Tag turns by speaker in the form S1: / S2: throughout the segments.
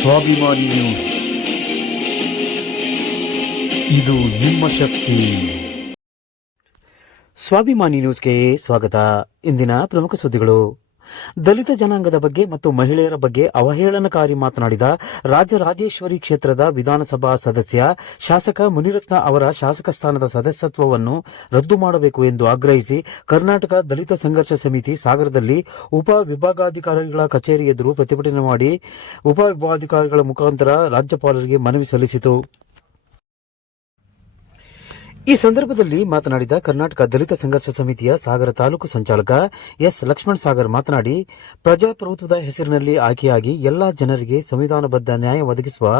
S1: ಸ್ವಾಭಿಮಾನಿ ನ್ಯೂಸ್ ಇದು ನಿಮ್ಮ ಶಕ್ತಿ. ಸ್ವಾಭಿಮಾನಿ ನ್ಯೂಸ್ಗೆ ಸ್ವಾಗತ. ಇಂದಿನ ಪ್ರಮುಖ ಸುದ್ದಿಗಳು. ದಲಿತ ಜನಾಂಗದ ಬಗ್ಗೆ ಮತ್ತು ಮಹಿಳೆಯರ ಬಗ್ಗೆ ಅವಹೇಳನಕಾರಿ ಮಾತನಾಡಿದ ರಾಜರಾಜೇಶ್ವರಿ ಕ್ಷೇತ್ರದ ವಿಧಾನಸಭಾ ಸದಸ್ಯ ಶಾಸಕ ಮುನಿರತ್ನ ಅವರ ಶಾಸಕ ಸ್ಥಾನದ ಸದಸ್ಯತ್ವವನ್ನು ರದ್ದು ಮಾಡಬೇಕು ಎಂದು ಆಗ್ರಹಿಸಿ ಕರ್ನಾಟಕ ದಲಿತ ಸಂಘರ್ಷ ಸಮಿತಿ ಸಾಗರದಲ್ಲಿ ಉಪ ವಿಭಾಗಾಧಿಕಾರಿಗಳ ಕಚೇರಿ ಎದುರು ಪ್ರತಿಭಟನೆ ಮಾಡಿ ಉಪ ವಿಭಾಗಾಧಿಕಾರಿಗಳ ಮುಖಾಂತರ ರಾಜ್ಯಪಾಲರಿಗೆ ಮನವಿ ಸಲ್ಲಿಸಿತು. ಈ ಸಂದರ್ಭದಲ್ಲಿ ಮಾತನಾಡಿದ ಕರ್ನಾಟಕ ದಲಿತ ಸಂಘರ್ಷ ಸಮಿತಿಯ ಸಾಗರ ತಾಲೂಕು ಸಂಚಾಲಕ ಎಸ್ ಲಕ್ಷ್ಮಣ್ ಸಾಗರ್ ಮಾತನಾಡಿ, ಪ್ರಜಾಪ್ರಭುತ್ವದ ಹೆಸರಿನಲ್ಲಿ ಆಯ್ಕೆಯಾಗಿ ಎಲ್ಲಾ ಜನರಿಗೆ ಸಂವಿಧಾನಬದ್ಧ ನ್ಯಾಯ ಒದಗಿಸುವ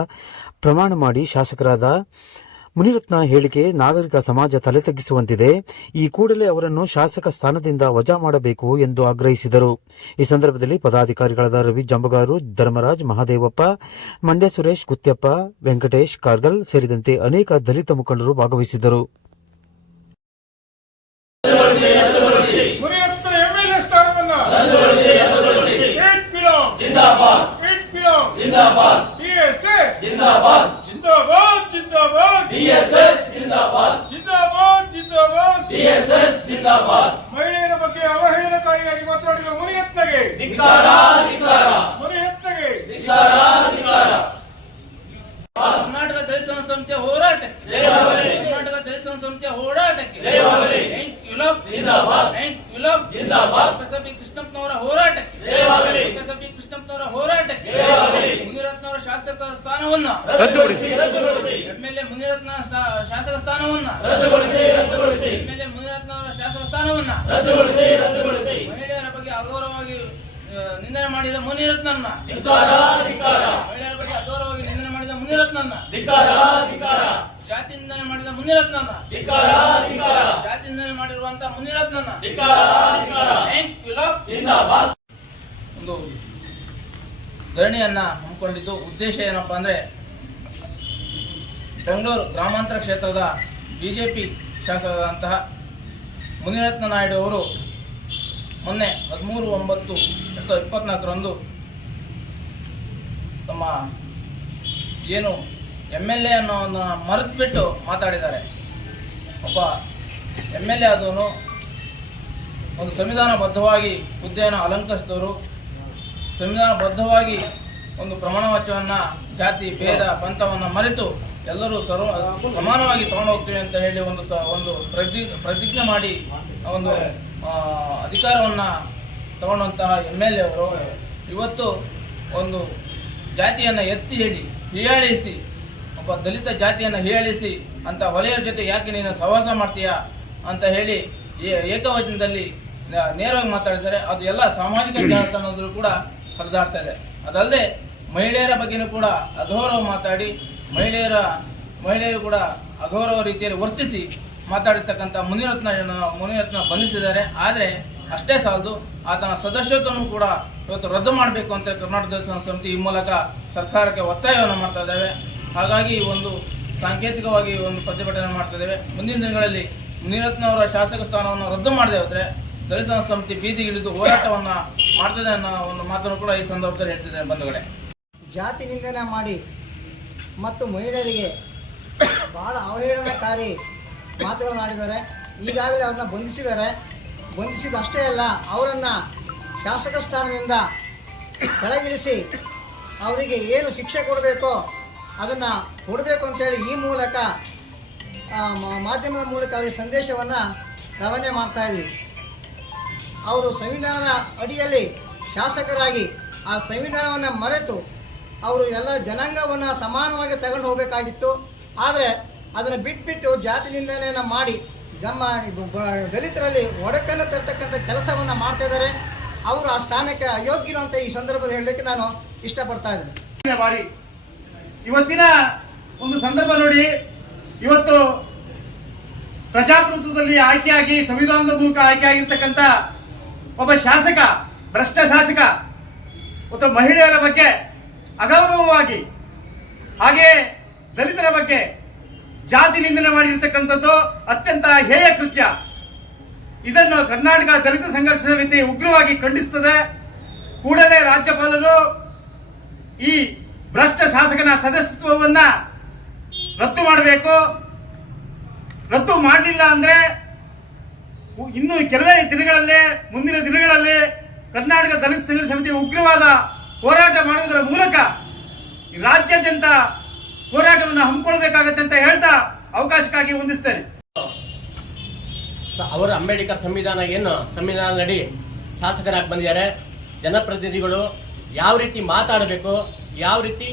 S1: ಪ್ರಮಾಣ ಮಾಡಿ ಶಾಸಕರಾದ ಮುನಿರತ್ನ ಹೇಳಿಕೆ ನಾಗರಿಕ ಸಮಾಜ ತಲೆ ತಗ್ಗಿಸುವಂತಿದೆ. ಈ ಕೂಡಲೇ ಅವರನ್ನು ಶಾಸಕ ಸ್ಥಾನದಿಂದ ವಜಾ ಮಾಡಬೇಕು ಎಂದು ಆಗ್ರಹಿಸಿದರು. ಈ ಸಂದರ್ಭದಲ್ಲಿ ಪದಾಧಿಕಾರಿಗಳಾದ ರವಿ ಜಂಬಗಾರು, ಧರ್ಮರಾಜ್ ಮಹಾದೇವಪ್ಪ, ಮಂಡ್ಯ ಸುರೇಶ್ ಗುತ್ಯಪ್ಪ ವೆಂಕಟೇಶ್ ಕಾರ್ಗಲ್ ಸೇರಿದಂತೆ ಅನೇಕ ದಲಿತ ಮುಖಂಡರು ಭಾಗವಹಿಸಿದ್ದರು.
S2: ಕರ್ನಾಟಕ ದಲಿತ ಸಂಸ್ಥೆ ಹೋರಾಟಕ್ಕೆ ಕರ್ನಾಟಕ ದಲಿತ ಸಂಸ್ಥೆ ಹೋರಾಟಕ್ಕೆ. ಲೋಕಸಭೆ ಕೃಷ್ಣಪ್ಪನವರ ಹೋರಾಟಕ್ಕೆ. ಲೋಕಸಭೆ ಕೃಷ್ಣಪ್ಪನವರ ಹೋರಾಟಕ್ಕೆ. ಮುನಿರತ್ನವರ ಶಾಸಕ ಸ್ಥಾನವನ್ನು.
S3: ರದ್ದುಗೊಳಿಸಿ
S2: ಎಂಎಲ್ಎ ಮುನಿರತ್ನ ಶಾಸಕ ಸ್ಥಾನವನ್ನು.
S3: ರದ್ದುಗೊಳಿಸಿ
S2: ಎಂಎಲ್ಎ ಮುನಿರತ್ನವರ ಶಾಸಕ ಸ್ಥಾನವನ್ನು.
S3: ರದ್ದುಗೊಳಿಸಿ.
S2: ಮಾಡಿದ ಮುನಿರತ್ನನ್ನ ಮಹಿಳೆಯರ ಅಗೌರವಾಗಿ ನಿಂದನೆ ಮಾಡಿದ
S3: ಮುನಿರತ್ನ
S2: ಜಾತಿ ನಿಂದನೆ ಮಾಡಿದ
S3: ಮುನಿರತ್ನ
S2: ಜಾತಿ ನಿಂದನೆ ಮಾಡಿರುವಂತ ಮುನಿರತ್ನನ್ನ ಒಂದು ಧರಣಿಯನ್ನ ಹಮ್ಮಿಕೊಂಡಿದ್ದು ಉದ್ದೇಶ ಏನಪ್ಪಾ ಅಂದ್ರೆ ಬೆಂಗಳೂರು ಗ್ರಾಮಾಂತರ ಕ್ಷೇತ್ರದ ಬಿಜೆಪಿ ಶಾಸಕರಾದಂತಹ ಮುನಿರತ್ನ ನಾಯ್ಡು ಅವರು ಮೊನ್ನೆ ಹದಿಮೂರು ಒಂಬತ್ತು ಎರಡು ಸಾವಿರದ ಇಪ್ಪತ್ನಾಲ್ಕರಂದು ತಮ್ಮ ಏನು ಎಂ ಎಲ್ ಎ ಅನ್ನೋದನ್ನ ಮರೆತುಬಿಟ್ಟು ಮಾತಾಡಿದ್ದಾರೆ. ಒಬ್ಬ ಎಂ ಎಲ್ ಎ ಆದವನು ಒಂದು ಸಂವಿಧಾನಬದ್ಧವಾಗಿ ಹುದ್ದೆಯನ್ನು ಅಲಂಕರಿಸಿದವರು. ಸಂವಿಧಾನಬದ್ಧವಾಗಿ ಒಂದು ಪ್ರಮಾಣ ವಚನವನ್ನು ಜಾತಿ, ಭೇದ, ಪಂಥವನ್ನು ಮರೆತು ಎಲ್ಲರೂ ಸರ್ವ ಸಮಾನವಾಗಿ ತಗೊಂಡು ಹೋಗ್ತೀವಿ ಅಂತ ಹೇಳಿ ಒಂದು ಸ, ಒಂದು ಪ್ರತಿ, ಪ್ರತಿಜ್ಞೆ ಮಾಡಿ ಒಂದು ಅಧಿಕಾರವನ್ನು ತಗೊಂಡಂತಹ ಎಂ ಎಲ್ ಎ ಅವರು ಇವತ್ತು ಒಂದು ಜಾತಿಯನ್ನು ಎತ್ತಿ ಹೇಳಿ ಹೀಯಾಳಿಸಿ ಒಬ್ಬ ದಲಿತ ಜಾತಿಯನ್ನು ಹೀಯಾಳಿಸಿ ಅಂತ ವಲಯರ ಜೊತೆ ಯಾಕೆ ನೀನು ಸಹವಾಸ ಮಾಡ್ತೀಯಾ ಅಂತ ಹೇಳಿ ಏಕವಚನದಲ್ಲಿ ನೇರವಾಗಿ ಮಾತಾಡಿದ್ದಾರೆ ಅದು ಎಲ್ಲ ಸಾಮಾಜಿಕ ಜಾಲತಾಣದಲ್ಲೂ ಕೂಡ ಹರಿದಾಡ್ತಾ ಇದೆ. ಅದಲ್ಲದೆ ಮಹಿಳೆಯರ ಬಗ್ಗೆನೂ ಕೂಡ ಅಗೌರವ ಮಾತಾಡಿ ಮಹಿಳೆಯರ ಮಹಿಳೆಯರು ಕೂಡ ಅಗೌರವ ರೀತಿಯಲ್ಲಿ ವರ್ತಿಸಿ ಮಾತಾಡಿರ್ತಕ್ಕಂಥ ಮುನಿರತ್ನ ಮುನಿರತ್ನ ಬಂಧಿಸಿದ್ದಾರೆ. ಆದರೆ ಅಷ್ಟೇ ಸಾಲದು ಆತನ ಸದಸ್ಯತ್ವವನ್ನು ಕೂಡ ಇವತ್ತು ರದ್ದು ಮಾಡಬೇಕು ಅಂತ ಕರ್ನಾಟಕ ದೇವಸ್ಥಾನ ಸಮಿತಿ ಈ ಮೂಲಕ ಸರ್ಕಾರಕ್ಕೆ ಒತ್ತಾಯವನ್ನು ಮಾಡ್ತಾ ಇದ್ದಾವೆ. ಹಾಗಾಗಿ ಒಂದು ಸಾಂಕೇತಿಕವಾಗಿ ಒಂದು ಪ್ರತಿಭಟನೆ ಮಾಡ್ತಾ ಇದ್ದೇವೆ. ಮುಂದಿನ ದಿನಗಳಲ್ಲಿ ಮುನಿರತ್ನ ಅವರ ಶಾಸಕ ಸ್ಥಾನವನ್ನು ರದ್ದು ಮಾಡದೆ ಹೋದರೆ ದಲಿತ ಸಂಘ ಸಮಿತಿ ಬೀದಿಗಿಳಿದು ಹೋರಾಟವನ್ನು ಮಾಡ್ತದೆ ಅನ್ನೋ ಒಂದು ಮಾತನ್ನು ಕೂಡ ಈ ಸಂದರ್ಭದಲ್ಲಿ ಹೇಳ್ತಿದ್ದೇನೆ ಬಂಧುಗಳೇ.
S4: ಜಾತಿ ನಿಂದನೆ ಮಾಡಿ ಮತ್ತು ಮಹಿಳೆಯರಿಗೆ ಭಾಳ ಅವಹೇಳನಕಾರಿ ಮಾತುಗಳನ್ನಾಡಿದ್ದಾರೆ ಈಗಾಗಲೇ ಅವ್ರನ್ನ ಬಂಧಿಸಿದ್ದಾರೆ. ಬಂಧಿಸಿದ ಅಷ್ಟೇ ಅಲ್ಲ, ಅವರನ್ನು ಶಾಸಕ ಸ್ಥಾನದಿಂದ ಕೆಳಗಿಳಿಸಿ ಅವರಿಗೆ ಏನು ಶಿಕ್ಷೆ ಕೊಡಬೇಕೋ ಅದನ್ನು ಕೊಡಬೇಕು ಅಂತೇಳಿ ಈ ಮೂಲಕ ಮಾಧ್ಯಮದ ಮೂಲಕ ಅವರಿಗೆ ಸಂದೇಶವನ್ನು ರವಾನೆ ಮಾಡ್ತಾ ಇದ್ದೀವಿ ಅವರು ಸಂವಿಧಾನದ ಅಡಿಯಲ್ಲಿ ಶಾಸಕರಾಗಿ ಆ ಸಂವಿಧಾನವನ್ನು ಮರೆತು ಅವರು ಎಲ್ಲ ಜನಾಂಗವನ್ನು ಸಮಾನವಾಗಿ ತಗೊಂಡು ಹೋಗಬೇಕಾಗಿತ್ತು. ಆದರೆ ಅದನ್ನು ಬಿಟ್ಬಿಟ್ಟು ಜಾತಿ ನಿಂದನೆಯನ್ನು ಮಾಡಿ ನಮ್ಮ ದಲಿತರಲ್ಲಿ ಒಡಕನ್ನು ತರ್ತಕ್ಕಂಥ ಕೆಲಸವನ್ನು ಮಾಡ್ತಾ ಇದ್ದಾರೆ. ಅವರು ಆ ಸ್ಥಾನಕ್ಕೆ ಅಯೋಗ್ಯರು ಅಂತ ಈ ಸಂದರ್ಭದಲ್ಲಿ ಹೇಳಲಿಕ್ಕೆ ನಾನು ಇಷ್ಟಪಡ್ತಾ ಇದ್ದೀನಿ.
S5: ಬಾರಿ, ಇವತ್ತಿನ ಒಂದು ಸಂದರ್ಭ ನೋಡಿ, ಇವತ್ತು ಪ್ರಜಾಪ್ರಭುತ್ವದಲ್ಲಿ ಆಯ್ಕೆಯಾಗಿ, ಸಂವಿಧಾನದ ಮೂಲಕ ಆಯ್ಕೆಯಾಗಿರ್ತಕ್ಕಂಥ ಒಬ್ಬ ಶಾಸಕ, ಭ್ರಷ್ಟ ಶಾಸಕ, ಮತ್ತು ಮಹಿಳೆಯರ ಬಗ್ಗೆ ಅಗೌರವವಾಗಿ, ಹಾಗೆಯೇ ದಲಿತರ ಬಗ್ಗೆ ಜಾತಿ ನಿಂದನೆ ಮಾಡಿರ್ತಕ್ಕಂಥದ್ದು ಅತ್ಯಂತ ಹೇಯ ಕೃತ್ಯ. ಇದನ್ನು ಕರ್ನಾಟಕ ದಲಿತ ಸಂಘರ್ಷ ಸಮಿತಿ ಉಗ್ರವಾಗಿ ಖಂಡಿಸುತ್ತದೆ ಕೂಡಲೇ ರಾಜ್ಯಪಾಲರು ಈ ಭ್ರಷ್ಟ ಶಾಸಕನ ಸದಸ್ಯತ್ವವನ್ನ ರದ್ದು ಮಾಡಬೇಕು. ರದ್ದು ಮಾಡಲಿಲ್ಲ ಅಂದ್ರೆ ಇನ್ನು ಕೆಲವೇ ದಿನಗಳಲ್ಲೇ, ಮುಂದಿನ ದಿನಗಳಲ್ಲಿ ಕರ್ನಾಟಕ ದಲಿತ ಸಂಘರ್ಷ ಸಮಿತಿ ಉಗ್ರವಾದ ಹೋರಾಟ ಮಾಡುವುದರ ಮೂಲಕ ರಾಜ್ಯಾದ್ಯಂತ ಹೋರಾಟವನ್ನು ಹಮ್ಮಿಕೊಳ್ಬೇಕಾಗತ್ತೆ ಅಂತ ಹೇಳ್ತಾ ಅವಕಾಶಕ್ಕಾಗಿ ಹೊಂದಿಸ್ತೇನೆ
S6: ಸ- ಅವರು ಅಂಬೇಡ್ಕರ್ ಸಂವಿಧಾನ ಏನು? ಸಂವಿಧಾನ ನಡಿ. ಶಾಸಕರಾಗಿ ಬಂದಿದ್ದಾರೆ. ಜನಪ್ರತಿನಿಧಿಗಳು ಯಾವ ರೀತಿ ಮಾತಾಡಬೇಕು, ಯಾವ ರೀತಿ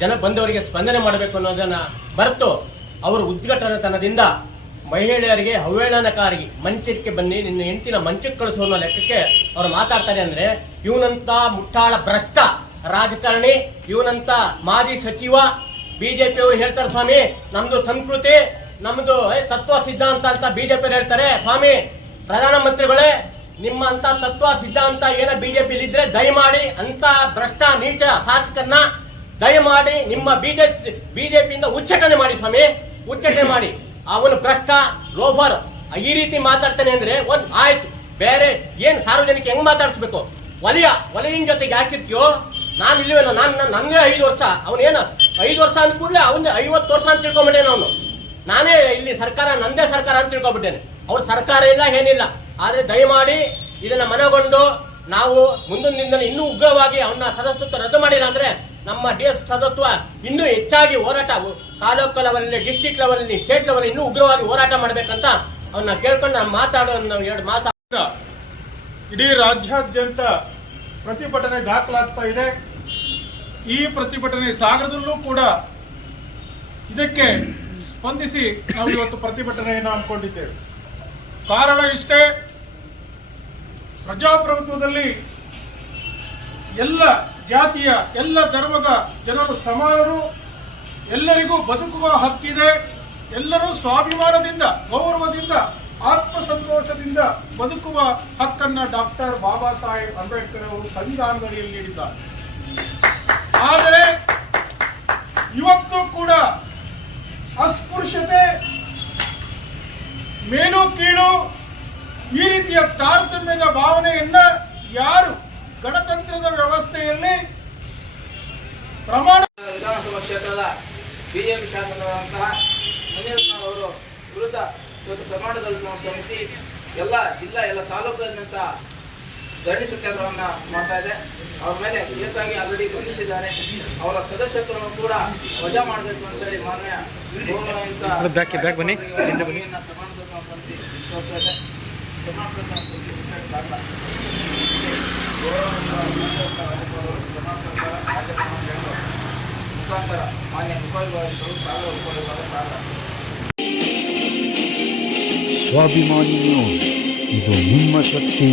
S6: ಜನ ಬಂದವರಿಗೆ ಸ್ಪಂದನೆ ಮಾಡಬೇಕು ಅನ್ನೋದನ್ನ ಬರೆತು ಅವರು ಉದ್ಘಾಟನತನದಿಂದ ಮಹಿಳೆಯರಿಗೆ ಅವಹೇಳನಕಾರಿ ಮಂಚಕ್ಕೆ ಬನ್ನಿ, ನಿನ್ನ ಹೆಂಡತಿನ ಮಂಚಕ್ಕೆ ಕಳಿಸು ಅನ್ನೋ ಲೆಕ್ಕಕ್ಕೆ ಅವರು ಮಾತಾಡ್ತಾರೆ ಅಂದ್ರೆ ಇವನಂತ ಮುಟ್ಟಾಳ ಭ್ರಷ್ಟ ರಾಜಕಾರಣಿ, ಇವನಂತ ಮಾಜಿ ಸಚಿವ ಬಿಜೆಪಿ ಅವರು ಹೇಳ್ತಾರೆ, ಸ್ವಾಮಿ, ನಮ್ದು ಸಂಸ್ಕೃತಿ, ನಮ್ದು ತತ್ವ ಸಿದ್ಧಾಂತ ಅಂತ ಬಿಜೆಪಿ ಹೇಳ್ತಾರೆ. ಸ್ವಾಮಿ, ಪ್ರಧಾನಮಂತ್ರಿಗಳೇ, ನಿಮ್ಮ ಅಂತ ತತ್ವ ಸಿದ್ಧಾಂತ ಏನ ಬಿಜೆಪಿ ಇದ್ರೆ ದಯಮಾಡಿ ಅಂತ ಭ್ರಷ್ಟ, ನೀಚ ಶಾಸಕರನ್ನ ದಯಮಾಡಿ ನಿಮ್ಮ ಬಿಜೆಪಿ, ಬಿಜೆಪಿಯಿಂದ ಉಚ್ಚಾಟನೆ ಮಾಡಿ, ಸ್ವಾಮಿ, ಉಚ್ಚಾಟನೆ ಮಾಡಿ. ಅವನು ಭ್ರಷ್ಟ, ಲೋಫರ್. ಈ ರೀತಿ ಮಾತಾಡ್ತಾನೆ ಅಂದ್ರೆ ಒಂದ್ ಆಯ್ತು. ಬೇರೆ ಏನ್ ಸಾರ್ವಜನಿಕ ಹೆಂಗ್ ಮಾತಾಡಿಸ್ಬೇಕು? ವಲಯ ವಲಯನ್ ಜೊತೆಗೆ ಯಾಕಿರ್ತೀಯೋ ನಾನು ಇಲ್ಲಿವೇನ ನಾನು ನನಗೆ ಐದು ವರ್ಷ. ಅವನೇನ ಐದು ವರ್ಷ ಅಂದ ಕೂಡಲೇ ಅವನ ಐವತ್ತು ವರ್ಷ ಅಂತ ತಿಳ್ಕೊಂಬಿಟ್ಟೇನೆ ಅವನು ನಾನೇ ಇಲ್ಲಿ ಸರ್ಕಾರ, ನಂದೇ ಸರ್ಕಾರ ಅಂತ ತಿಳ್ಕೊಬಿಟ್ಟೇನೆ. ಅವ್ರ ಸರ್ಕಾರ ಇಲ್ಲ, ಏನಿಲ್ಲ. ಆದರೆ ದಯಮಾಡಿ ಇದನ್ನು ಮನಗೊಂಡು ನಾವು ಮುಂದಿನ ದಿನ ಇನ್ನೂ ಉಗ್ರವಾಗಿ ಅವನ್ನ ಸದಸ್ಯತ್ವ ರದ್ದು ಮಾಡಿಲ್ಲ ಅಂದರೆ ನಮ್ಮ ಡಿ ಎಸ್ ಸದಸ್ಯತ್ವ ಇನ್ನೂ ಹೆಚ್ಚಾಗಿ ಹೋರಾಟ ತಾಲೂಕು ಲೆವೆಲಲ್ಲಿ ಡಿಸ್ಟಿಕ್ ಲೆವೆಲಲ್ಲಿ ಸ್ಟೇಟ್ ಲೆವೆಲ್ ಇನ್ನೂ ಉಗ್ರವಾಗಿ ಹೋರಾಟ ಮಾಡಬೇಕಂತ ಅವನ್ನ ಕೇಳ್ಕೊಂಡು ನಾನು ಮಾತಾಡೋ ಎರಡು ಮಾತಾಡ
S5: ಇಡೀ ರಾಜ್ಯಾದ್ಯಂತ ಪ್ರತಿಭಟನೆ ದಾಖಲಾಗ್ತಾ ಇದೆ. ಈ ಪ್ರತಿಭಟನೆ ಸಾಗರದಲ್ಲೂ ಕೂಡ ಇದಕ್ಕೆ ಸ್ಪಂದಿಸಿ ನಾವು ಇವತ್ತು ಪ್ರತಿಭಟನೆಯನ್ನು ಹಮ್ಮಿಕೊಂಡಿದ್ದೇವೆ. ಕಾರಣ ಇಷ್ಟೇ, ಪ್ರಜಾಪ್ರಭುತ್ವದಲ್ಲಿ ಎಲ್ಲ ಜಾತಿಯ, ಎಲ್ಲ ಧರ್ಮದ ಜನರು ಸಮಾನರು, ಎಲ್ಲರಿಗೂ ಬದುಕುವ ಹಕ್ಕಿದೆ. ಎಲ್ಲರೂ ಸ್ವಾಭಿಮಾನದಿಂದ, ಗೌರವದಿಂದ ಆತ್ಮಸಂತೋಷದಿಂದ ಬದುಕುವ ಹಕ್ಕನ್ನ ಡಾಕ್ಟರ್ ಬಾಬಾ ಸಾಹೇಬ್ ಅಂಬೇಡ್ಕರ್ ಅವರು ಸಂವಿಧಾನದಡಿಯಲ್ಲಿ ನೀಡಿದ್ದಾರೆ. ಆದರೆ ಇವತ್ತು ಕೂಡ ಅಸ್ಪೃಶ್ಯತೆ, ಮೇಲು ಕೀಳು ಈ ರೀತಿಯ ತಾರತಮ್ಯದ ಭಾವನೆಯನ್ನ ಯಾರು ಗಣತಂತ್ರದ ವ್ಯವಸ್ಥೆಯಲ್ಲಿ ಪ್ರಮಾಣ
S2: ವಿಧಾನಸಭಾ ಕ್ಷೇತ್ರದ ಬಿಜೆಪಿ ಶಾಸಕರಾದಂತಹ ಅವರು ವಿರುದ್ಧ ಇವತ್ತು ಕರ್ನಾಟಕದಲ್ಲಿ ನಾವು ಸಮಿತಿ ಎಲ್ಲ ಜಿಲ್ಲಾ ಎಲ್ಲ ತಾಲೂಕಿನಾದ್ಯಂತ ಧರಣಿ ಸತ್ಯಾಗ್ರಹವನ್ನ ಮಾಡ್ತಾ ಇದೆ. ಅವ್ರ ಮೇಲೆ ಕೇಸಾಗಿ ಆಲ್ರೆಡಿ ಬಂಧಿಸಿದ್ದಾರೆ. ಅವರ ಸದಸ್ಯತ್ವವನ್ನು ಕೂಡ ವಜಾ ಮಾಡಬೇಕು ಅಂತೇಳಿ ಮಾನ್ಯ ಮುಖಾಂತರ ಮಾನ್ಯ ಉಪವಿಭಾಗಗಳು ಸಾಗರ ಉಪವಿಭಾಗ ಸಾಗರ
S1: ಸ್ವಾಭಿಮಾನಿ ನ್ಯೂಸ್ ಇದು ನಿಮ್ಮ ಶಕ್ತಿ